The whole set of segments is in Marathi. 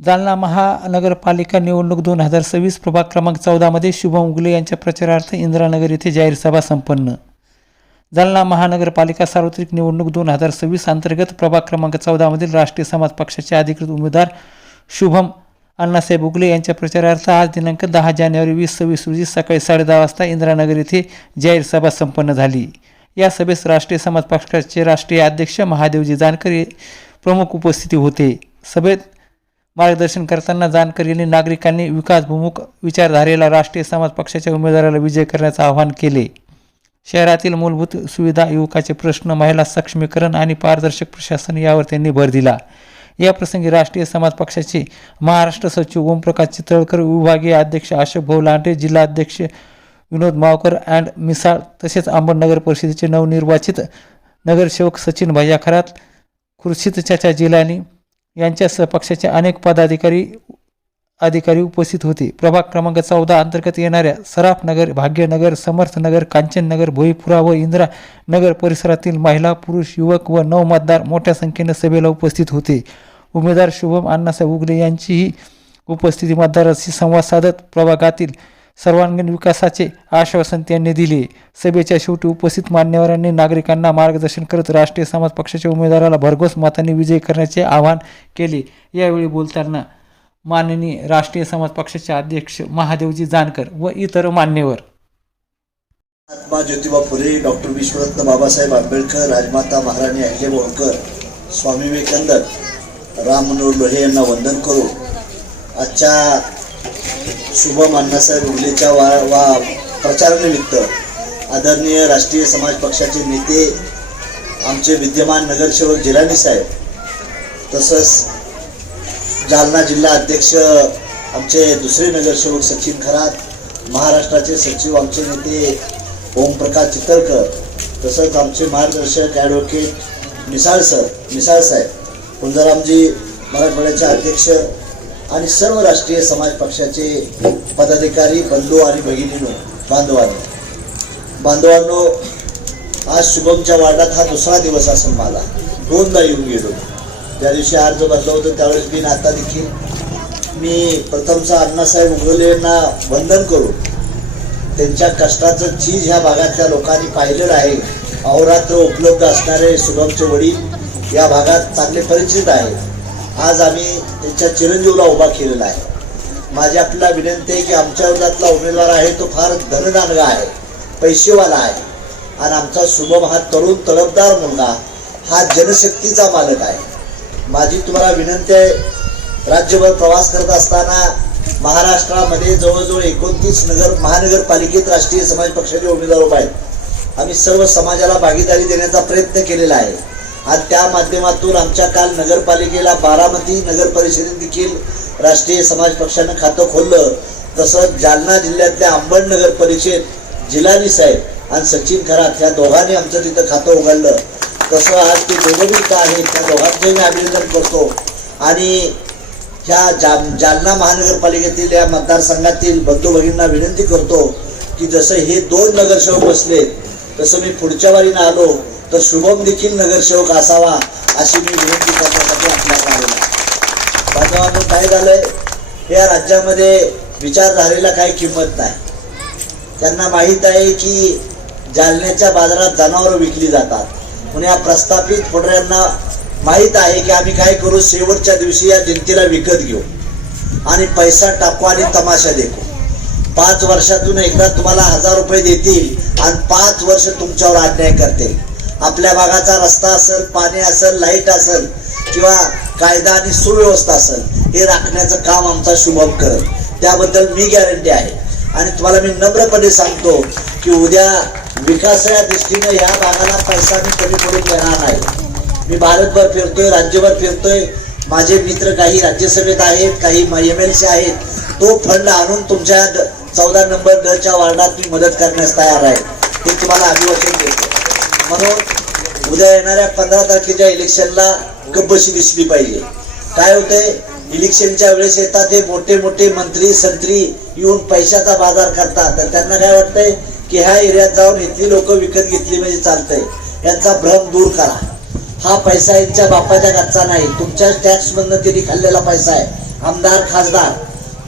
जालना महानगरपालिका निवडणूक दोन हजार सव्वीस प्रभाग क्रमांक चौदामध्ये शुभम उगले यांच्या प्रचारार्थ इंदिरानगर येथे जाहीर सभा संपन्न. जालना महानगरपालिका सार्वत्रिक निवडणूक दोन हजार सव्वीस अंतर्गत प्रभाग क्रमांक चौदामधील राष्ट्रीय समाज पक्षाचे अधिकृत उमेदवार शुभम अण्णासाहेब उगले यांच्या प्रचारार्थ आज दिनांक दहा जानेवारी वीस सव्वीस रोजी सकाळी साडेदहा वाजता इंदिरानगर येथे जाहीर सभा संपन्न झाली. या सभेस राष्ट्रीय समाज पक्षाचे राष्ट्रीय अध्यक्ष महादेवजी जानकर प्रमुख उपस्थिती होते. सभेत मार्गदर्शन करताना जानकर यांनी नागरिकांनी विकासभिमुख विचारधारेला राष्ट्रीय समाज पक्षाच्या उमेदवाराला विजय करण्याचं आवाहन केले. शहरातील मूलभूत सुविधा युवकाचे प्रश्न महिला सक्षमीकरण आणि पारदर्शक प्रशासन यावर त्यांनी भर दिला. या प्रसंगी राष्ट्रीय समाज पक्षाचे महाराष्ट्र सचिव ओमप्रकाश चितळकर विभागीय अध्यक्ष अशोक भाऊ लांडे जिल्हाध्यक्ष विनोद मावकर अँड मिसाळ तसेच अंबड परिषदेचे नवनिर्वाचित नगरसेवक सचिन भैया खरात खुर्शीद चाचा जिलानी यांच्यासह पक्षाचे अनेक पदाधिकारी अधिकारी उपस्थित होते. प्रभाग क्रमांक चौदा अंतर्गत येणाऱ्या सराफनगर भाग्यनगर समर्थनगर कांचननगर भोईपुरा व इंदिरा नगर परिसरातील महिला पुरुष युवक व नऊ मतदार मोठ्या संख्येने सभेला उपस्थित होते. उमेदवार शुभम अण्णासाहेब उगले यांचीही उपस्थिती मतदाराशी संवाद साधत प्रभागातील सर्वांगीण विकासाचे आश्वासन त्यांनी दिले. सभेच्या शेवटी उपस्थित मान्यवरांनी नागरिकांना मार्गदर्शन करत राष्ट्रीय समाज पक्षाच्या उमेदवाराला भरघोस मतांनी विजयी करण्याचे आवाहन केले. यावेळी बोलताना माननीय राष्ट्रीय समाज पक्षाचे अध्यक्ष महादेवजी जानकर व इतर मान्यवर. महात्मा ज्योतिबा फुले डॉक्टर विश्वरत्न बाबासाहेब आंबेडकर राजमाता महाराणी अहिल्याबाई होळकर स्वामी विवेकानंद राम मनोहर लोहे यांना वंदन करू. आजच्या शुभम अण्णासाहेब उगलेच्या वा वा प्रचारानिमित्त आदरणीय राष्ट्रीय समाज पक्षाचे नेते आमचे विद्यमान नगरसेवक जिलानी साहेब तसंच जालना जिल्हा अध्यक्ष आमचे दुसरे नगरसेवक सचिन खरात महाराष्ट्राचे सचिव आमचे नेते ओमप्रकाश चितळकर तसंच आमचे मार्गदर्शक ॲडव्होकेट मिसाळ सर मिसाळ साहेब कुंजारामजी मराठवाड्याचे अध्यक्ष आणि सर्व राष्ट्रीय समाज पक्षाचे पदाधिकारी बंधू आणि भगिनीनो बांधवांनो. बांधवांनो आज शुभमच्या वार्डात हा दुसरा दिवस असेल मला दोनदा येऊन गेलो. त्या दिवशी अर्ज भरला होतं त्यावेळेस मी आता देखील मी प्रथमचा अण्णासाहेब उगवले यांना वंदन करू त्यांच्या कष्टाचं चीज ह्या भागातल्या लोकांनी पाहिलेलं आहे. अहोरात्र उपलब्ध असणारे शुभमचे वडील या भागात चांगले परिचित आहेत. आज आम्ही त्यांच्या चिरंजीवला उभा केलेला आहे. माझी आपल्याला विनंती आहे की आमच्या वर्गातला उमेदवार आहे तो फार धनदानगा आहे पैसेवाला आहे. आणि आमचा शुभम हा तरुण तळपदार मुलगा हा जनशक्तीचा मालक आहे. माझी तुम्हाला विनंती आहे राज्यभर प्रवास करत असताना महाराष्ट्रामध्ये जवळजवळ एकोणतीस नगर महानगरपालिकेत राष्ट्रीय समाज पक्षाचे उमेदवार उभे आहेत. आम्ही सर्व समाजाला भागीदारी देण्याचा प्रयत्न केलेला आहे. आणि त्या माध्यमातून आमच्या काल नगरपालिकेला बारामती नगर परिषदेत देखील राष्ट्रीय समाज पक्षानं खातं खोललं. तसंच जालना जिल्ह्यातल्या अंबड नगर परिषद जिलानी साहेब आणि सचिन खरात ह्या दोघांनी आमचं तिथं खातं उघडलं. तसं आज ते दोघं आहेत त्या दोघांचंही मी अभिनंदन करतो. आणि ह्या जा जालना महानगरपालिकेतील या मतदारसंघातील बंधू भगिनींना विनंती करतो की जसं हे दोन नगरसेवक बसले तसं मी पुढच्या वारीनं आलो. तर शुभम देखील नगरसेवक असावा अशी मी विनंती करण्यासाठी आपल्याला आलेलो आहे. बांधवांनो काय झालंय या राज्यामध्ये विचारधारेला काही किंमत नाही. त्यांना माहीत आहे की जालन्याच्या बाजारात जनावरं विकली जातात. म्हणून या प्रस्थापित फोडऱ्यांना माहीत आहे की आम्ही काय करू शेवटच्या दिवशी या जनतेला विकत घेऊ आणि पैसा टाकू आणि तमाशा देखू. पाच वर्षातून एकदा तुम्हाला हजार रुपये देतील आणि पाच वर्ष तुमच्यावर अन्याय करतील. आपल्या भागाचा रस्ता असेल पाणी असेल लाइट असेल किंवा कायदा आणि सुव्यवस्था असेल हे राखण्याचं काम आमचा शुभम करत. त्याबद्दल मी गॅरंटी आहे. आणि तुम्हाला मी नम्रपणे सांगतो की उद्या विकासाच्या दृष्टीने ह्या भागाला पैसा मी कमी पडून देणार नाही. मी भारतभर फिरतोय राज्यभर फिरतोय. माझे मित्र काही राज्यसभेत आहेत काही एम एल सी आहेत. तो फंड आणून तुमच्या द- चौदा नंबर दरच्या वार्डात मी मदत करण्यास तयार आहे. हे तुम्हाला अभिवाचन देतो. म्हणून उद्या येणाऱ्या पंधरा तारखेच्या इलेक्शनला गब्बशी दिसली पाहिजे. काय होते? इलेक्शनच्या वेळेस येतात हे मोठे मोठे मंत्री संत्री येऊन पैशाचा बाजार करतात. तर त्यांना काय वाटतंय? की ह्या एरियात जाऊन इथली लोक विकत घेतली म्हणजे चालतंय. यांचा भ्रम दूर करा. हा पैसा यांच्या बापाच्या घरचा नाही. तुमच्याच टॅक्स मधनं त्यांनी खाल्लेला पैसा आहे. आमदार खासदार.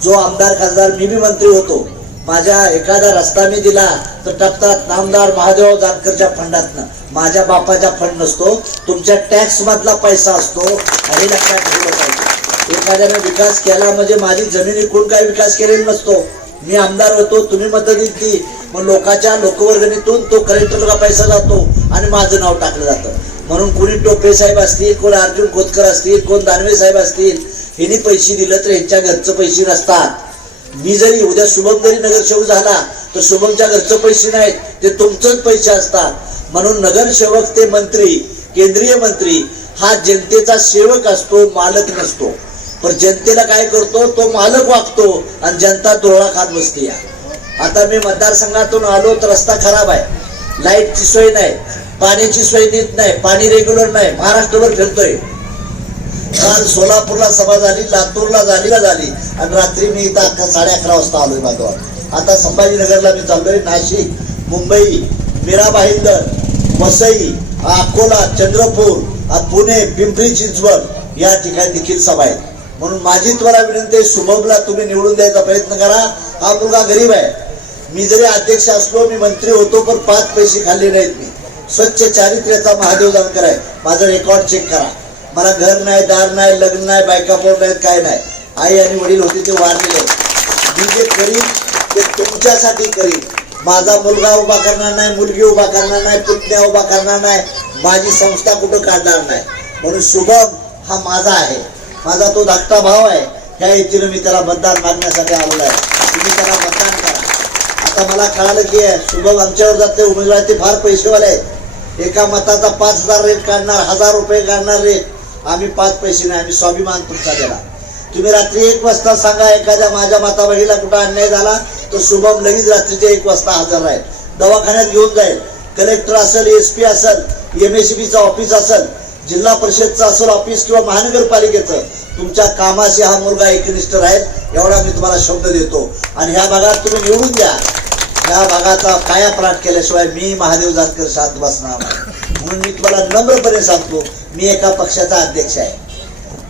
जो आमदार खासदार मी बी मंत्री होतो. माझ्या एखादा रस्ता मी दिला तर टाकतात नामदार महादेव जानकरच्या फंडातनं. माझ्या बापाचा फंड नसतो तुमच्या टॅक्स मधला पैसा असतो हे लक्षात ठेवलं पाहिजे. एखाद्याने विकास केला म्हणजे माझी जमीन इकडून काय विकास केलेला नसतो. मी आमदार होतो तुम्ही मदत दिली मग लोकांच्या लोकवर्गणीतून तो कलेक्टरला पैसा जातो आणि माझं नाव टाकलं जातं. म्हणून कोणी टोपे साहेब असतील कोण अर्जुन खोतकर असतील कोण दानवे साहेब असतील यांनी पैसे दिलं तर ह्यांच्या घरचं पैसे नसतात. मी जरी उद्या शुभम जरी नगरसेवक झाला तर शुभमच्या घरचं पैसे नाहीत ते तुमचंच पैसे असतात. म्हणून नगरसेवक ते मंत्री केंद्रीय मंत्री हा जनतेचा सेवक असतो मालक नसतो. पण जनतेला काय करतो तो मालक वागतो आणि जनता डोळा खात बसते या. आता मी मतदारसंघातून आलो तर रस्ता खराब आहे. लाईटची सोय नाही पाण्याची सोय नीट नाही पाणी रेग्युलर नाही महाराष्ट्रभर फिरतोय. काल सोलापूरला सभा झाली लातूरला झाली का झाली. आणि रात्री मी इथं अकरा साडे अकरा वाजता आलोय बांधवात आता संभाजीनगरला मी चाललोय. नाशिक मुंबई मीरा भाईंदर वसई अकोला चंद्रपूर पुणे पिंपरी चिंचवड या ठिकाणी देखील सभा आहेत. म्हणून माझी तुम्हाला विनंती आहे शुभमला तुम्ही निवडून द्यायचा प्रयत्न करा. हा मुलगा गरीब आहे. मी जरी अध्यक्ष असलो मी मंत्री होतो पण पाच पैसे खाल्ले नाहीत मी. स्वच्छ चारित्र्याचा महादेव जानकर आहे. माझं रेकॉर्ड चेक करा. मला घर नाही दार नाही लग्न नाही बायका पोट नाहीत काय नाही. आई आणि वडील होते ते वारलेले आहेत. मी जे करीन ते तुमच्यासाठी करीन. माझा मुलगा उभा करणार नाही मुलगी उभा करणार नाही पुतण्या उभा करणार नाही माझी संस्था कुठं काढणार नाही. म्हणून शुभम हा माझा आहे. माझा तो धाकटा भाव आहे. ह्या हेतूने मी त्याला मतदान मागण्यासाठी आलेलो आहे. तुम्ही त्याला मतदान करा. आता मला कळालं की शुभम आमच्यावर जाते उमेदवार ते फार पैसेवाले आहेत. एका मताचा पाच हजार रेट काढणार हजार रुपये काढणार रेट आम्ही पाच पैसे नाही आम्ही स्वाभिमान तुमचा दिला. तुम्ही रात्री एक वाजता सांगा एखाद्या माझ्या माता बहिणीला कुठं अन्याय झाला तर शुभम लगेच रात्रीचे एक वाजता हजर राहील. दवाखान्यात घेऊन जाईल. कलेक्टर असेल एस पी असेल एम एस बीचं ऑफिस असेल जिल्हा परिषदचं असेल ऑफिस किंवा महानगरपालिकेचं तुमच्या कामाशी हा मुलगा एकनिष्ठ राहील एवढा मी तुम्हाला शब्द देतो. आणि ह्या भागात तुम्ही निवडून द्या. या भागाचा कायापालट केल्याशिवाय मी महादेव जातकर शांत बसणार म्हणून मी तुम्हाला नम्रपणे सांगतो मी एका पक्षाचा अध्यक्ष आहे.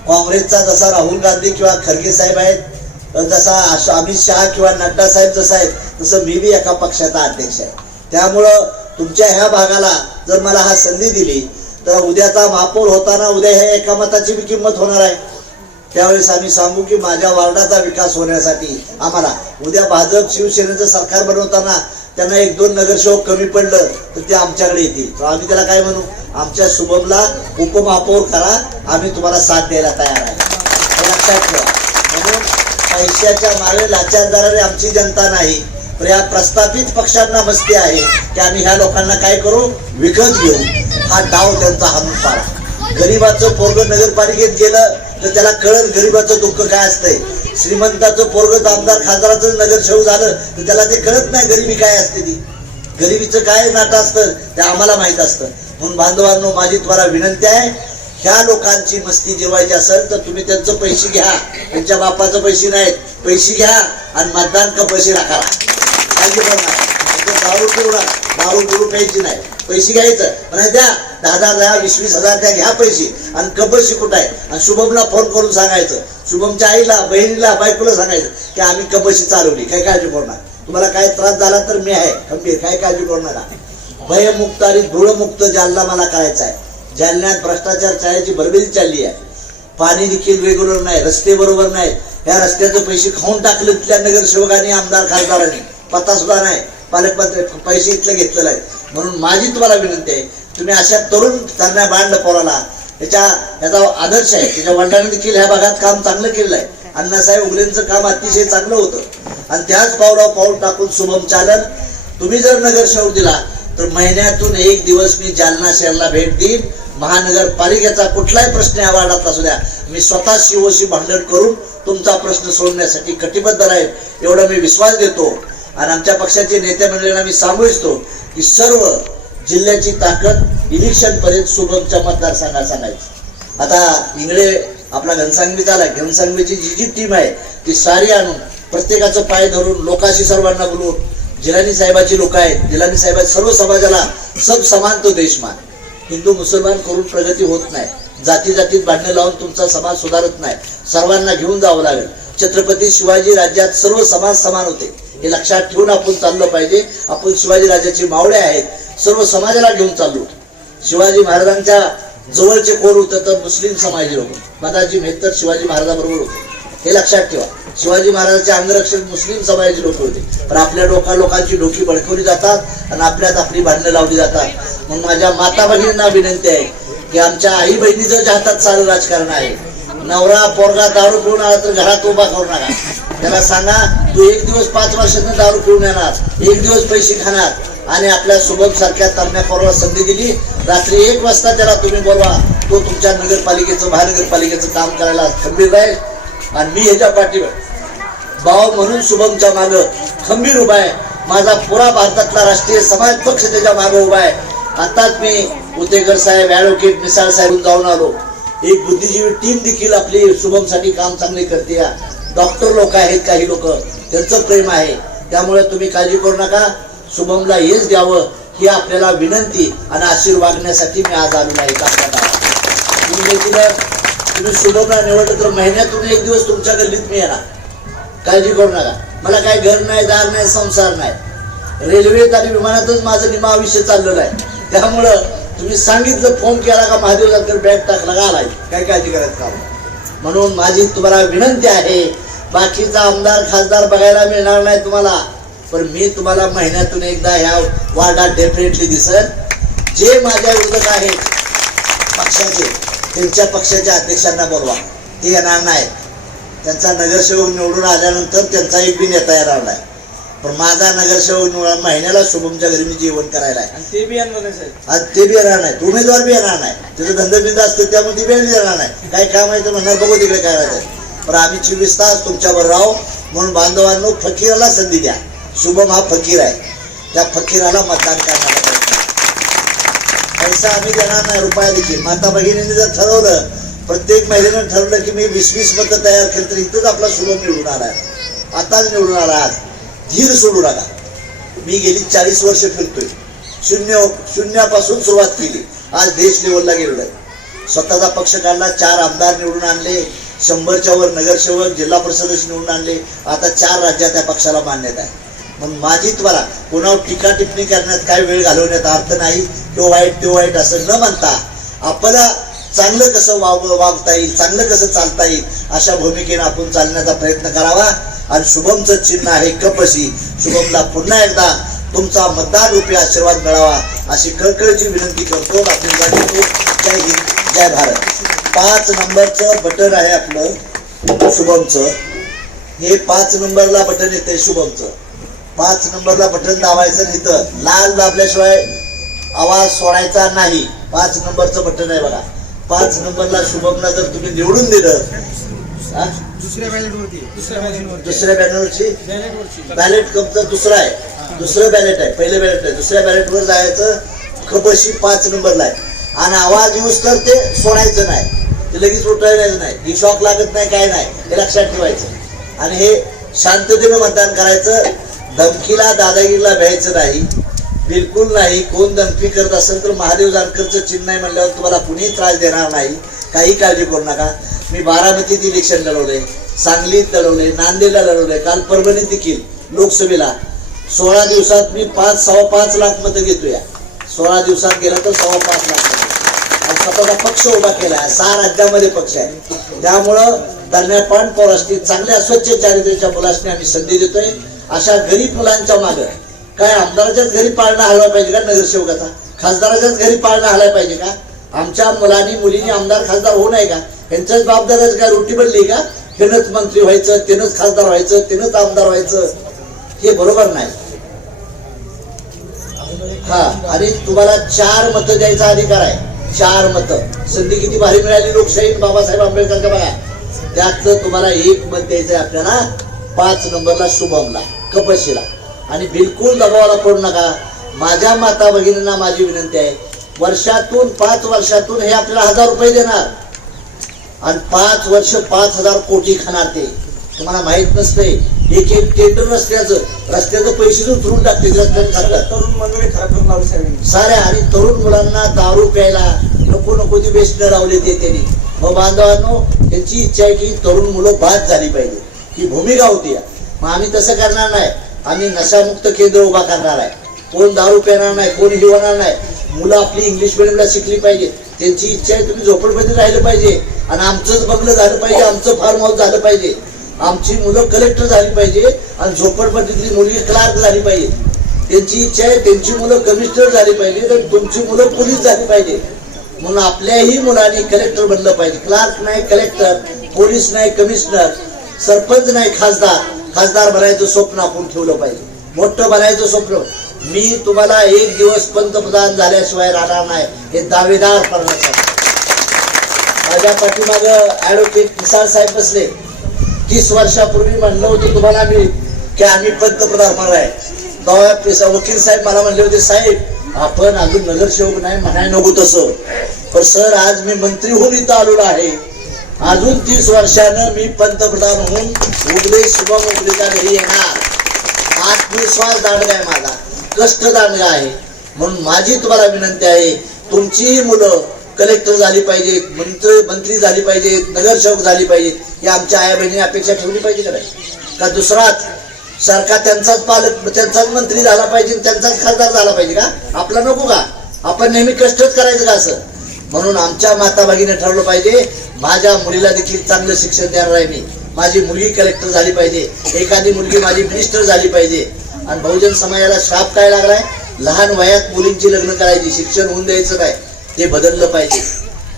काँग्रेसचा जसा राहुल गांधी किंवा खरगे साहेब आहेत जसा अमित शहा किंवा नड्डा साहेब जसा आहेत तसं मी बी एका पक्षाचा अध्यक्ष आहे. त्यामुळं तुमच्या ह्या भागाला जर मला हा संधी दिली तर उद्याचा महापौर होताना उद्या ह्या एका मताची बी किंमत होणार आहे. त्यावेळेस आम्ही सांगू की माझ्या वार्डाचा विकास होण्यासाठी आम्हाला उद्या भाजप शिवसेनेचं सरकार बनवताना त्यांना एक दोन नगरसेवक कमी पडलं तर ते आमच्याकडे येतील. तर आम्ही त्याला काय म्हणू? आमच्या शुभमला उपमहापौर करा आम्ही तुम्हाला साथ द्यायला तयार आहे. हे लक्षात ठेवा. म्हणून पैशाच्या मागे लाचारदाराने आमची जनता नाही तर या प्रस्थापित पक्षांना मस्ती आहे की आम्ही ह्या लोकांना काय करू? विकत घेऊ. हा डाव त्यांचा हाणून पाडा. गरीबाचं पोरग नगरपालिकेत गेलं तर त्याला कळल गरीबाचं दुःख काय असतंय. श्रीमंताचं पोरग आमदार खासदाराचं नगरसेवक झालं तर त्याला ते कळत नाही गरिबी काय असते ती. गरिबीचं काय नातं असतं ते आम्हाला माहीत असतं. म्हणून बांधवांनो माझी तुम्हाला विनंती आहे ह्या लोकांची मस्ती जेवायची असेल तर तुम्ही त्यांचं पैसे घ्या. त्यांच्या बापाचं पैसे नाहीत पैसे घ्या आणि मतदान कपाशी राखा. काळजी करू नका. दारू गुरु प्यायची नाही. पैसे घ्यायचं. पण द्या. दहा दहा दहा वीस वीस हजार द्या घ्या पैसे. आणि कपाशी कुठं आहे. आणि शुभमला फोन करून सांगायचं. शुभमच्या आईला बहिणीला बायकोला सांगायचं की आम्ही कपाशी चालवली. काय काळजी करणार तुम्हाला काय त्रास झाला तर मी आहे. खंबीर काय काळजी करणार भयमुक्त आणि धूळमुक्त जालना मला करायचा आहे. जालन्यात भ्रष्टाचार चाळ्याची भरभेरी चालली आहे. पाणी देखील रेग्युलर नाही. रस्ते बरोबर नाही या रस्त्याचे पैसे खाऊन टाकले तिथल्या नगरसेवकांनी आमदार खासदारांनी. पत्ता सुद्धा नाही. पालकमंत्री पैसे इथलं घेतलेलं आहे. म्हणून माझी तुम्हाला विनंती आहे तुम्ही अशा तरुण त्यांना बांधलं पोराला याच्या याचा आदर्श आहे. त्याच्या वडिलांनी देखील ह्या भागात काम चांगलं केलेलं आहे. अण्णासाहेब उगलेंचं काम अतिशय चांगलं होतं. आणि त्याच पावलावर पाऊल टाकून शुभम चालन तुम्ही जर नगरसेवक दिला तर महिन्यातून एक दिवस मी जालना शहराला भेट देईन. महानगरपालिकेचा कुठलाही प्रश्न या वार्डात असू द्या मी स्वतः शिवशी भांडण करून तुमचा प्रश्न सोडण्यासाठी कटिबद्ध राहील एवढा मी विश्वास देतो. आणि आमच्या पक्षाचे नेते मंडळींना मी सांगू इच्छितो की सर्व जिल्ह्याची ताकद इलेक्शन पर्यंत शुभमच्या मतदारसंघात सांगायची. आता इंगळे आपला घनसांगवी आला घनसांगवीची जी जी टीम आहे ती सारी आणून प्रत्येकाचं पाय धरून लोकांशी सर्वांना बोलून जिलानी साहेबाची लोक आहेत जिलानी साहेबात सर्व समाजाला सब समान तो देशमान हिंदू मुसलमान करून प्रगती होत नाही. जाती जातीत भांडणं लावून तुमचा समाज सुधारत नाही. सर्वांना घेऊन जावं लागेल. छत्रपती शिवाजी राज्यात सर्व समाज समान होते. हे लक्षात ठेवून आपण चाललं पाहिजे. आपण शिवाजी राजाचे मावळे आहेत. सर्व समाजाला घेऊन चाललो शिवाजी महाराजांच्या जवळचे कोण होतं तर मुस्लिम समाज लोक. मदाजी मेहतर शिवाजी महाराजाबरोबर होते. हे लक्षात ठेवा. शिवाजी महाराजांचे अंगरक्षक मुस्लिम समाजाचे लोक होते. पण आपल्या लोका लोकांची डोकी बळकवली जातात आणि आपल्यात आपली भांडणं लावली जातात. मग माझ्या माता भगिनींना विनंती आहे की आमच्या आई बहिणीचं ज्या हातात चालू राजकारण आहे नवरा पोरगा दारू पिऊन आला तर घरात उभा करू नका. त्याला सांगा तू एक दिवस पाच वर्षातून दारू पिऊन येणार. एक दिवस पैसे खाणार. आणि आपल्या शुभम सारख्या तरण्या पोराला संधी दिली. रात्री एक वाजता त्याला तुम्ही बोलवा तो तुमच्या नगरपालिकेचं महानगरपालिकेचं काम करायला खंबीर राहील आणि मी ह्याच्या पाठीवर. भाव म्हणून शुभमच्या माग खंबीर उभा आहे. माझा पुरा भारतातला राष्ट्रीय समाज पक्ष त्याच्यामागे उभा आहे. आताच मी उतेकर साहेब ॲडव्होकेट मिसाळ साहेब जाऊन आलो. एक बुद्धिजीवी टीम देखील आपली शुभमसाठी काम चांगले करते. या डॉक्टर लोक आहेत काही लोक. त्यांचं प्रेम आहे. त्यामुळे तुम्ही काळजी करू नका. शुभमला हेच द्यावं ही आपल्याला विनंती आणि आशीर्वाद वागण्यासाठी मी आज आलो आहे आपल्या गावात तुम्ही तुम्ही शुभमला निवडलं तर महिन्यातून एक दिवस तुमच्या गल्लीत मी येणार. काळजी करू नका. मला काय घर नाही दार नाही संसार नाही. रेल्वेत आणि विमानातच माझं निमा आयुष्य चाललेलं आहे. त्यामुळं तुम्ही सांगितलं फोन केला का महादेव जानकर बॅग टाकला का आलाय? काय काळजी करायचं काम? म्हणून माझी तुम्हाला विनंती आहे बाकीचा आमदार खासदार बघायला मिळणार नाही तुम्हाला. पण मी तुम्हाला महिन्यातून एकदा ह्या वार्डात डेफिनेटली दिसत जे माझ्या विरोधक आहेत पक्षाचे त्यांच्या पक्षाच्या अध्यक्षांना बोलवा. ते येणार नाही त्यांचा नगरसेवक निवडून आल्यानंतर त्यांचा एक बी नेता येणार नाही. पण माझा नगरसेवक निवडून महिन्याला शुभमच्या घरी मी जेवण करायला आहे. आणि ते बी नाही साहेब. आज ते बी येणार नाही. उमेदवार बी येणार नाही. त्याचं धंदबिंद असतं त्यामुळे ती वेळ येणार नाही. काय काम आहे तर म्हणणार बघू तिकडे काय राहतं पण आम्ही चोवीस तास तुमच्यावर राहू. म्हणून बांधवांनो फकीराला संधी द्या. शुभम हा फकीर आहे. त्या फकीराला मतदान करण्याचा प्रयत्न करा. पैसा आम्ही देणार नाही रुपया देखील. माता भगिनीने जर ठरवलं प्रत्येक महिलेनं ठरवलं की मी वीस वीस मतं तयार केली तर इथंच आपला शुभम निवडून आला आहे. आताच निवडून आला आज. धीर सोडू नका. मी गेली चाळीस वर्ष फिरतोय. शून्य शून्यापासून सुरुवात केली. आज देश लेवलला गेलेलो आहे स्वतःचा पक्ष काढला चार आमदार निवडून आणले शंभरच्या वर नगरसेवक जिल्हा परिषद निवडून आणले. आता चार राज्यात त्या पक्षाला मान्यता आहे. मग माझी तुम्हाला कोणावर टीका टिप्पणी करण्यात काय वेळ घालवण्यात अर्थ नाही तो वाईट तो वाईट असं न म्हणता आपला चांगलं कसं वाग वागता येईल चांगलं कसं चालता येईल अशा भूमिकेने आपण चालण्याचा प्रयत्न करावा. आणि शुभमचं चिन्ह आहे कपशी. शुभमला पुन्हा एकदा तुमचा मतदार रूपी आशीर्वाद मिळावा अशी कळकळीची विनंती करतो. आपली जय हिंद जय भारत. पाच नंबरचं बटन आहे आपलं शुभमचं. हे पाच नंबरला बटन येते शुभमचं. पाच नंबरला बटन दाबायचं इथं लाल दाबल्याशिवाय आवाज सोडायचा नाही. पाच नंबरचं बटन आहे बघा. पाच नंबरला शुभमला जर तुम्ही निवडून दिलं? दुसऱ्या बॅलेटवरती दुसऱ्या बॅलेट कपचं दुसरं आहे. दुसरं बॅलेट आहे. पहिलं बॅलेट आहे. दुसऱ्या बॅलेटवर जायचं कपशी पाच नंबरला आहे. आणि आवाज यूज तर ते सोडायचं नाही. ते लगेच उठवायचं नाही. ही शॉक लागत नाही काय नाही. हे लक्षात ठेवायचं. आणि हे शांततेनं मतदान करायचं. धमकीला दादागिरीला भ्यायचं नाही. बिलकुल नाही. कोण धमकी करत असेल तर महादेव जानकरचं चिन्ह आहे म्हणल्यावर तुम्हाला कुणीही त्रास देणार नाही. काही काळजी करू नका. मी बारामतीत इलेक्शन लढवले सांगलीत लढवले नांदेडला लढवले काल परभणीत देखील लोकसभेला. सोळा दिवसात मी पाच सव्वा पाच लाख मतं या सोळा दिवसात गेला तर सव्वा पाच लाख आणि स्वतःचा पक्ष उभा केला आहे. सहा राज्यामध्ये पक्ष आहे. त्यामुळं धन्यपान पौराष्ट्रीय चांगल्या स्वच्छ चारित्र्याच्या मुलांनी आम्ही संधी देतोय. अशा गरीब मुलांच्या मागं काय आमदाराच्याच घरी पाळणा हलवा पाहिजे का नगरसेवकाचा? खासदाराच्याच घरी पाळणा हलाय पाहिजे का? आमच्या मुलांनी मुलींनी आमदार खासदार होऊ नये का? यांच्याच बाबदाराच काय रोटी बनली का? हेनच मंत्री व्हायचं तेनच खासदार व्हायचं तेनच आमदार व्हायचं. हे बरोबर नाही. हा आणि तुम्हाला चार मतं द्यायचा अधिकार आहे. चार मतं. संधी किती भारी मिळाली लोकशाही बाबासाहेब आंबेडकरच्या बघा. त्यातलं तुम्हाला एक मत द्यायचं आहे आपल्याला. पाच नंबरला शुभमला कपशीला. आणि बिलकुल दबावाला पडू नका. माझ्या माता भगिनींना माझी विनंती आहे वर्षातून पाच वर्षातून हे आपल्याला हजार रुपये देणार. आणि पाच वर्ष पाच हजार कोटी खाणार ते. तुम्हाला माहीत नसते एक एक टेंडर रस्त्याचं रस्त्याचं पैसे उचलून टाकते तरुण मंडळी खराब साऱ्या आणि तरुण मुलांना दारू प्यायला नको नको ती वेस्ट लावले ते त्यांनी. मग बांधवांनो त्यांची इच्छा आहे की तरुण मुलं बाद झाली पाहिजे. ही भूमिका होती मग आम्ही तसं करणार नाही. आम्ही नशामुक्त केंद्र उभा करणार आहे. कोण दारू पिणार नाही कोण हे नाही मुलं आपली इंग्लिश मिडियमला शिकली पाहिजे. त्यांची इच्छा आहे तुम्ही झोपडपट्टीत राहिलं पाहिजे. आणि आमचंच बंगलं झालं पाहिजे आमचं फार्म हाऊस झालं पाहिजे. आमची मुलं कलेक्टर झाली पाहिजे आणि झोपडपट्टीतली मुलगी क्लार्क झाली पाहिजे. त्यांची इच्छा आहे त्यांची मुलं कमिशनर झाली पाहिजे तर तुमची मुलं पोलीस झाली पाहिजे. म्हणून आपल्याही मुलांनी कलेक्टर बनलं पाहिजे. क्लार्क नाही कलेक्टर पोलीस नाही कमिशनर सरपंच नाही खासदार. खासदार बनायचं स्वप्न आपण ठेवलं पाहिजे. मोठं बनायचं स्वप्न. मी तुम्हाला एक दिवस पंतप्रधान झाल्याशिवाय राहणार नाही. हे दावेदार करण्यासाठी माझ्या पाठीमाग ऍडव्होकेट किसाळ साहेब बसले. तीस वर्षापूर्वी म्हणलं होतं तुम्हाला मी की आम्ही पंतप्रधान होणार आहे. तेव्हा पिसा- वकील साहेब मला म्हणले होते साहेब आपण अजून नगरसेवक नाही म्हणाय नको तसं. पण सर आज मी मंत्री होऊन इथं आलेलो आहे. अजून तीस वर्षानं मी पंतप्रधान होऊन उगले शुभम उगलेच्या घरी येणार. आत्मविश्वास दांडगा आहे माझा. कष्ट दांडगा आहे. म्हणून माझी तुम्हाला विनंती आहे तुमचीही मुलं कलेक्टर झाली पाहिजेत मंत्री मंत्री झाली पाहिजेत नगरसेवक झाली पाहिजेत ही आमच्या आया बहिणी अपेक्षा ठेवली पाहिजे का नाही? का दुसराच सारखा त्यांचाच पालक त्यांचाच मंत्री झाला पाहिजे त्यांचाच खासदार झाला पाहिजे का? आपला नको का? आपण नेहमी कष्टच करायचं का असं? म्हणून आमच्या माता भगिनी ठरवलं पाहिजे माझ्या मुलीला देखील चांगलं शिक्षण देणार आहे मी. माझी मुलगी कलेक्टर झाली पाहिजे. एखादी मुलगी माझी मिनिस्टर झाली पाहिजे. आणि बहुजन समाजाला शाप काय लागलाय? लहान वयात मुलींची लग्न करायची शिक्षण होऊन द्यायचं काय? ते बदललं पाहिजे.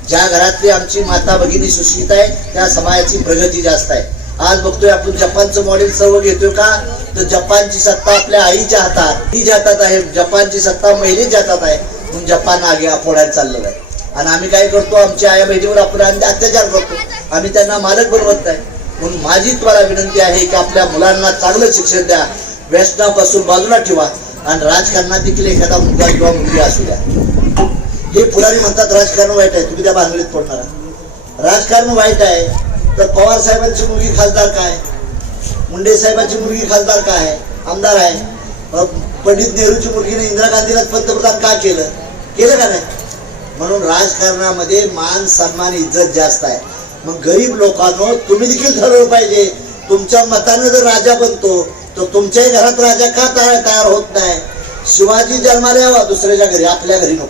ज्या घरातली आमची माता भगिनी सुशिक्षित आहे त्या समाजाची प्रगती जास्त आहे. आज बघतोय आपण जपानचं मॉडेल सर्व घेतोय का? तर जपानची सत्ता आपल्या आईच्या हातात ही हातात आहे जपानची सत्ता महिलेच्या हातात आहे म्हणून जपान आगे फोडायला चाललेलं आहे. आणि आम्ही काय करतो आमच्या आया बहिणीवर आपण अत्याचार करतो. आम्ही त्यांना मालक बनवत नाही. म्हणून माझी तुम्हाला विनंती आहे की आपल्या मुलांना चांगलं शिक्षण द्या. व्यसनापासून बाजूला ठेवा. आणि राजकारणात देखील एखादा मुलगा किंवा मुलगी असू द्या. हे पुढारी म्हणतात राजकारण वाईट आहे. तुम्ही त्या भानगडीत पडणारा राजकारण वाईट आहे. तर पवार साहेबांची मुलगी खासदार काय मुंडे साहेबांची मुलगी खासदार काय आमदार आहे. पंडित नेहरूची मुलगीने इंदिरा गांधीला पंतप्रधान का केलं? केलं का नाही? म्हणून राजकारणामध्ये मान सन्मान इज्जत जास्त आहे. मग गरीब लोकांनो तुम्ही देखील ठरवलं पाहिजे. तुमच्या मतानं जर राजा बनतो तर तुमच्याही घरात राजा का तयार तयार होत नाही? शिवाजी जन्माला यावा दुसऱ्याच्या घरी आपल्या घरी नको.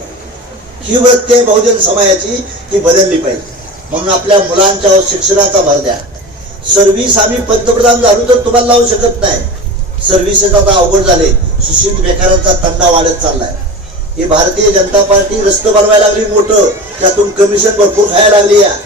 ही वृत्ती आहे बहुजन समाजाची ती बदलली पाहिजे. म्हणून आपल्या मुलांच्या शिक्षणाचा भर द्या. सर्व्हिस आम्ही पंतप्रधान झालो तर तुम्हाला लावू शकत नाही. सर्व्हिसेस आता अवघड झाले. सुशील बेकारांचा तंडा वाढत चाललाय. ही भारतीय जनता पार्टी रस्ते बनवायला लागली मोठं. त्यातून कमिशन भरपूर खायला लागली या.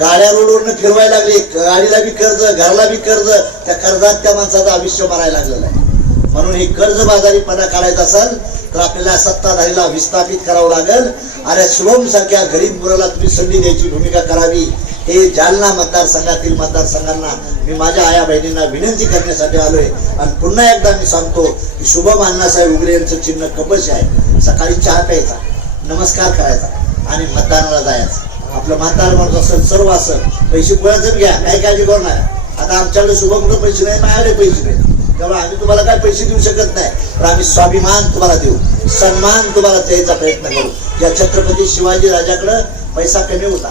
गाड्या रोडवरनं फिरवायला लागली गाडीला बी कर्ज घराला बी कर्ज. त्या कर्जात त्या माणसाचं आयुष्य मारायला लागलेलं आहे. म्हणून हे कर्जबाजारीपणा काढायचा असेल तर आपल्याला सत्ताधारीला विस्थापित करावं लागेल. आणि शुभम सारख्या गरीब मुलाला तुम्ही संधी द्यायची भूमिका करावी हे जालना मतदारसंघातील मतदारसंघांना मी माझ्या आया बहिणींना विनंती करण्यासाठी आलोय. आणि पुन्हा एकदा मी सांगतो की शुभम अण्णासाहेब उगले यांचं चिन्ह कपश आहे. सकाळी चहा प्यायचा नमस्कार करायचा आणि मतदानाला जायचं. आपलं मतदार माणूस असेल सर्व असेल पैसे कोणाचं घ्या काही काळजी करणार आता आमच्याकडे शुभमकडे पैसे नाही माझ्याकडे पैसे नाही. त्यामुळे आम्ही तुम्हाला काय पैसे देऊ शकत नाही पण आम्ही स्वाभिमान तुम्हाला देऊ सन्मान तुम्हाला द्यायचा प्रयत्न करू. या छत्रपती शिवाजी राजाकडं पैसा कमी होता.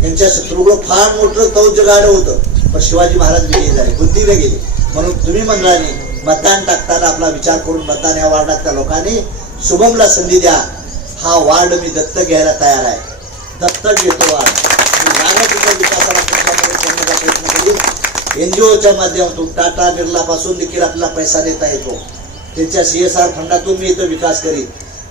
त्यांच्या शत्रूकडं फार मोठं तौज गाडं होतं. पण शिवाजी महाराज विजयी झाले बुद्धीने गेले. म्हणून तुम्ही मंडळाने मतदान टाकताना आपला विचार करून मतदान या वार्डातल्या लोकांनी शुभमला संधी द्या. हा वार्ड मी दत्तक घ्यायला तयार आहे. दत्तक घेतो वार्ड मी नागरिक विकासाला त्याच्यामध्ये करण्याचा प्रयत्न करीन एनजीओच्या माध्यमातून टाटा बिर्लापासून देखील आपला पैसा देता येतो. त्यांच्या सी एस आर फंडातून मी इथं विकास करीन.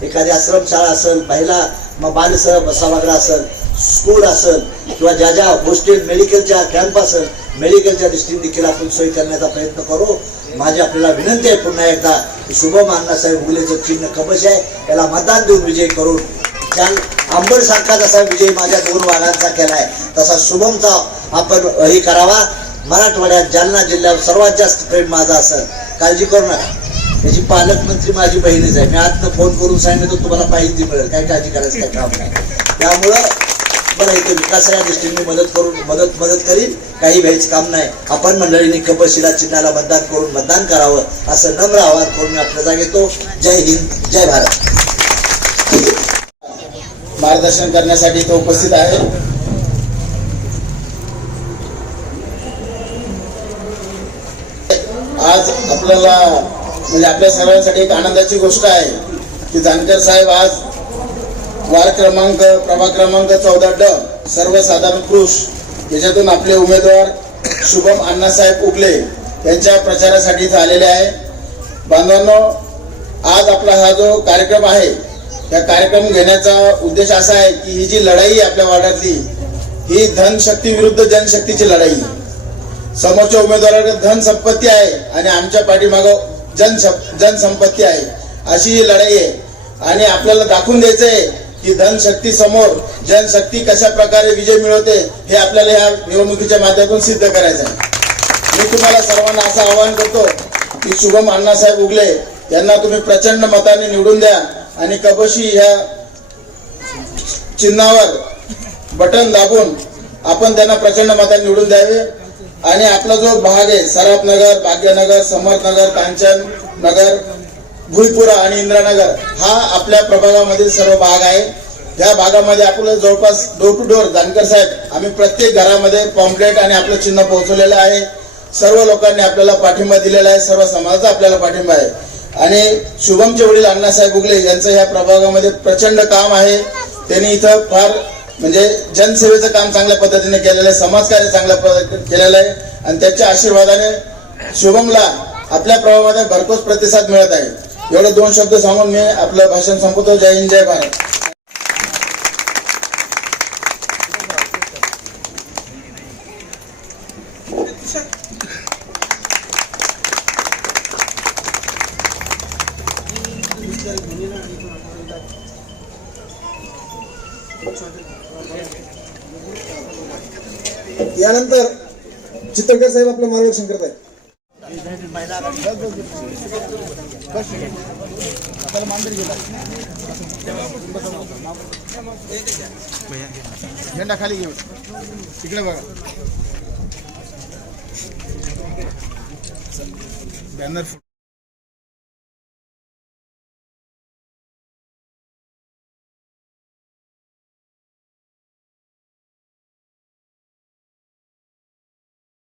एखादी आश्रमशाळा असेल महिला मग बालसह बसावागरा असेल स्कूल असेल किंवा ज्या ज्या गोष्टी मेडिकलच्या कॅम्प असेल मेडिकलच्या दृष्टीने देखील आपण सोयी करण्याचा प्रयत्न करू. माझी आपल्याला विनंती आहे पुन्हा एकदा की शुभम अण्णासाहेब उगलेचं चिन्ह कपश आहे. त्याला मतदान देऊन विजय करून ज्या आंबड सारखा जसा विजय माझ्या दोन वाघांचा आहे तसा शुभमचा आपण हे करावा. मराठवाड्यात जालना जिल्ह्यावर सर्वात जास्त प्रेम माझा असं. काळजी करू नका. त्याची पालकमंत्री माझी बहिणीच आहे. मी आतनं फोन करून सांगितलं तुम्हाला माहिती मिळेल. काय काळजी करायचं काय काम नाही. त्यामुळं मला इथे विकासाच्या दृष्टीने मदत करून मदत मदत करीन. काही व्हायचं काम नाही. आपण मंडळींनी कपशिला चिन्हाला मतदान करून मतदान करावं असं नम्र आवाहन करून मी आपल्याला घेतो जय हिंद जय भारत. मार्गदर्शन करण्यासाठी तो उपस्थित आहे. आज आपल्याला म्हणजे आपल्या सर्वांसाठी एक आनंदाची गोष्ट आहे की जानकर साहेब आज वार क्रमांक प्रभाग क्रमांक चौदा ड सर्वसाधारण पुरुष याच्यातून आपले उमेदवार शुभम अण्णासाहेब उगले यांच्या प्रचारासाठी आलेले आहे बांधवांनो आज आपला हा जो कार्यक्रम आहे या कार्यक्रम घेण्याचा उद्देश असा आहे की ही जी लढाई आपल्या वार्डातली ही धनशक्ती विरुद्ध जनशक्तीची लढाई आहे. समोरच्या उमेदवाराकडे धन संपत्ती आहे आणि आमच्या पाठीमागं जन जनसंपत्ती आहे. अशी ही लढाई आहे. आणि आपल्याला दाखवून द्यायचं आहे की धनशक्ती समोर जनशक्ती कशा प्रकारे विजय मिळवते हे आपल्याला या निवडणुकीच्या माध्यमातून सिद्ध करायचं आहे मी तुम्हाला सर्वांना असं आवाहन करतो की शुभम अण्णासाहेब उगले यांना तुम्ही प्रचंड मताने निवडून द्या आणि कबशी ह्या चिन्हावर बटन दाबून आपण त्यांना प्रचंड मताने निवडून द्यावे. आणि आपला जो भाग आहे सराफ नगर भाग्यनगर समर्थनगर कांचन नगर भुईपुरा आणि इंद्रानगर हा आपल्या प्रभागामधील सर्व भाग आहे. या भागामध्ये आपलं जवळपास डोर टू डोर जानकर साहेब आम्ही प्रत्येक घरामध्ये पॉम्पलेट आणि आपलं चिन्ह पोहोचवलेलं आहे. सर्व लोकांनी आपल्याला पाठिंबा दिलेला आहे सर्व समाजाचा आपल्याला पाठिंबा आहे. आणि शुभमचे वडील अण्णासाहेब उगले यांचं या प्रभागामध्ये प्रचंड काम आहे. त्यांनी इथं फार म्हणजे जनसेवेचं काम चांगल्या पद्धतीने केलेलं आहे समाजकार्य चांगल्या पद्धतीने केलेलं आहे आणि त्याच्या आशीर्वादाने शुभमला आपल्या प्रभावामध्ये भरपूर प्रतिसाद मिळत आहे. एवढे दोन शब्द सांगून मी आपलं भाषण संपवतो. जय हिंद जय भारत. यानंतर चित्रकर साहेब आपलं मार्गदर्शन करत आहेत झेंडा खाली घेऊ तिकडे बघा. बॅनर